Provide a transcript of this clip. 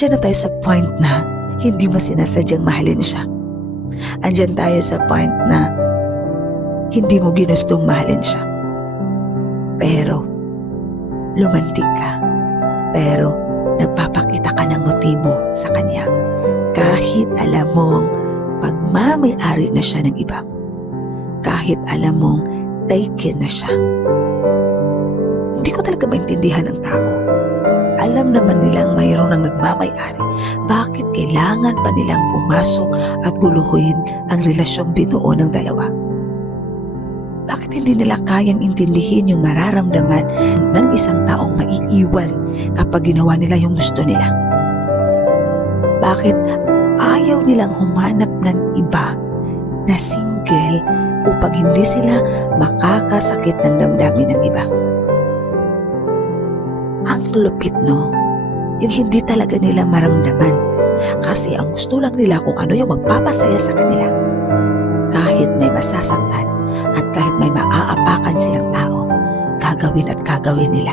Diyan na tayo sa point na hindi mo sinasadyang mahalin siya. Andyan tayo sa point na hindi mo ginustong mahalin siya. Pero lumantik ka. Pero nagpapakita ka ng motibo sa kanya. Kahit alam mong pagmamay-ari na siya ng iba. Kahit alam mong taken na siya. Hindi ko talaga maintindihan ang tao. Alam naman nilang mayroon ng nagmamay-ari. Bakit kailangan pa nilang pumasok at guluhin ang relasyong binuo ng dalawa? Bakit hindi nila kayang intindihin yung mararamdaman ng isang taong maiiwan kapag ginawa nila yung gusto nila? Bakit ayaw nilang humanap ng iba na single upang hindi sila makakasakit ng damdamin ng iba? Ang lupit, no? Yung hindi talaga nila maramdaman. Kasi ang gusto lang nila kung ano yung magpapasaya sa kanila. Kahit may masasaktan at kahit may maaapakan silang tao, gagawin at gagawin nila.